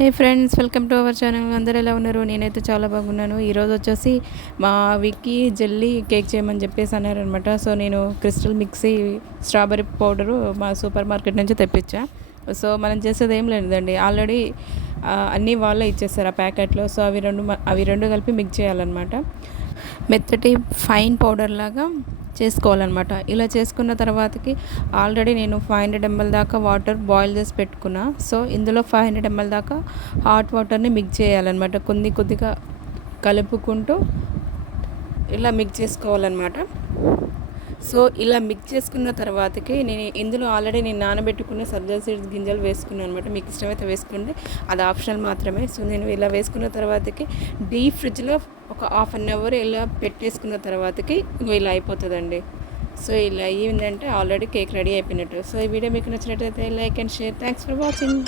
Hi friends welcome to our channel. అందరు ఎలా ఉన్నారు? నేనైతే చాలా బాగున్నాను. ఈరోజు వచ్చేసి మా విక్కీ జెల్లీ కేక్ చేయమని చెప్పేసి అన్నారనమాట సో నేను క్రిస్టల్ మిక్సీ స్ట్రాబెరీ పౌడరు మా సూపర్ మార్కెట్ నుంచి తెప్పించా. సో మనం చేసేది ఏం లేదండి. ఆల్రెడీ అన్నీ వాళ్ళే ఇచ్చేస్తారు ఆ ప్యాకెట్లో. సో అవి రెండు అవి రెండు కలిపి మిక్స్ చేయాలన్నమాట. మెత్తటి ఫైన్ పౌడర్ లాగా చేసుకోవాలన్నమాట. ఇలా చేసుకున్న తర్వాతకి ఆల్రెడీ నేను ఫైవ్ హండ్రెడ్ ఎంఎల్ దాకా వాటర్ బాయిల్ చేసి పెట్టుకున్నా. సో ఇందులో ఫైవ్ హండ్రెడ్ ఎంఎల్ దాకా హాట్ వాటర్ని మిక్స్ చేయాలన్నమాట. కొద్ది కొద్దిగా కలుపుకుంటూ ఇలా మిక్స్ చేసుకోవాలన్నమాట. సో ఇలా మిక్స్ చేసుకున్న తర్వాతకి నేను ఇందులో ఆల్రెడీ నేను నానబెట్టుకున్న సబ్జా సీడ్స్ గింజలు వేసుకున్నాను అనమాట మీకు ఇష్టమైతే వేసుకుంటే అది ఆప్షనల్ మాత్రమే. సో నేను ఇలా వేసుకున్న తర్వాతకి డీప్ ఫ్రిడ్జ్లో ఒక హాఫ్ అన్ అవర్ ఇలా పెట్టేసుకున్న తర్వాతకి ఇలా అయిపోతుందండి. సో ఇలా అయ్యిందంటే ఆల్రెడీ కేక్ రెడీ అయిపోయినట్టు. సో ఈ వీడియో మీకు నచ్చినట్లయితే like and share thanks for watching